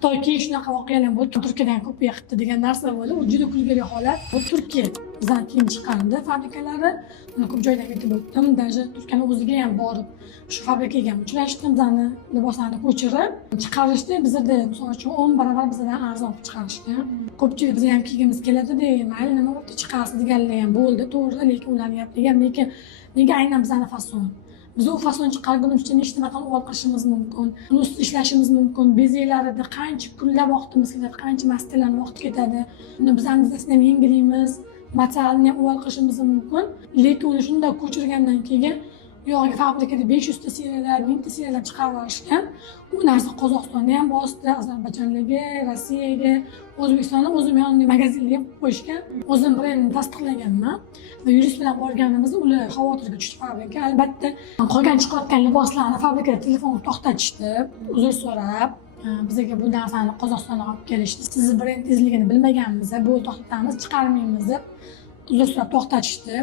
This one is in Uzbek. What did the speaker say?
hattoki shunaqa voqealar bo'ldi, Turkiyadan kopiya qilibdi degan narsa bo'ldi. U juda kulgili holat. Bu Turkiya bizdan kiyim chiqardi fabrikalari. Ko'p joylarga aytib o'tdim. Даже Turkiyani o'ziga ham borib shu fabrikaga ham uchrashdim. Bizani liboslarni ko'chirib chiqarishdi. Bizda misol uchun 10 barobar bizdan arzon qilib chiqarishgan. Ko'pchilik biz ham kiygimiz keladi-da, mayli nima bo'libdi chiqarsiz deganlar ham bo'ldi. To'g'ri, lekin ularning gapiga lekin nega aynan bizani fason? Biz u fason chiqargunimiz uchun nechta marta uvol qilishimiz mumkin, uni ustida ishlashimiz mumkin, bezaklarida qancha kunlab vaqtimiz ketadi, qancha mastalarni vaqti ketadi. Uni biz andazasini ham yengillaymiz, materialni ham uvol qilishimiz mumkin. Lekin uni shunday ko'chirgandan keyin yog'iga fabrikada 500 ta seriyalar, 1000 ta seriyalar chiqarib olishgan. U narsa Qozog'istonda ham bosdi, Ozarbayjondagi, Rossiyaga, O'zbekistonda o'zim yonimda magazinlarga ham qo'yishgan. O'zim brendni tasdiqlaganman va yurist bilan borganimizda ular xavotirga tushdi fabrika. Albatta, qolgan chiqayotgan liboslarni fabrikada telefon to'xtatishdi, uzr so'rab, bizga bu narsani Qozog'istonga olib kelishdi. Sizni brendingizligini bilmaganmiz, bu to'xtatamiz, chiqarmaymiz deb uzr so'rab to'xtatishdi.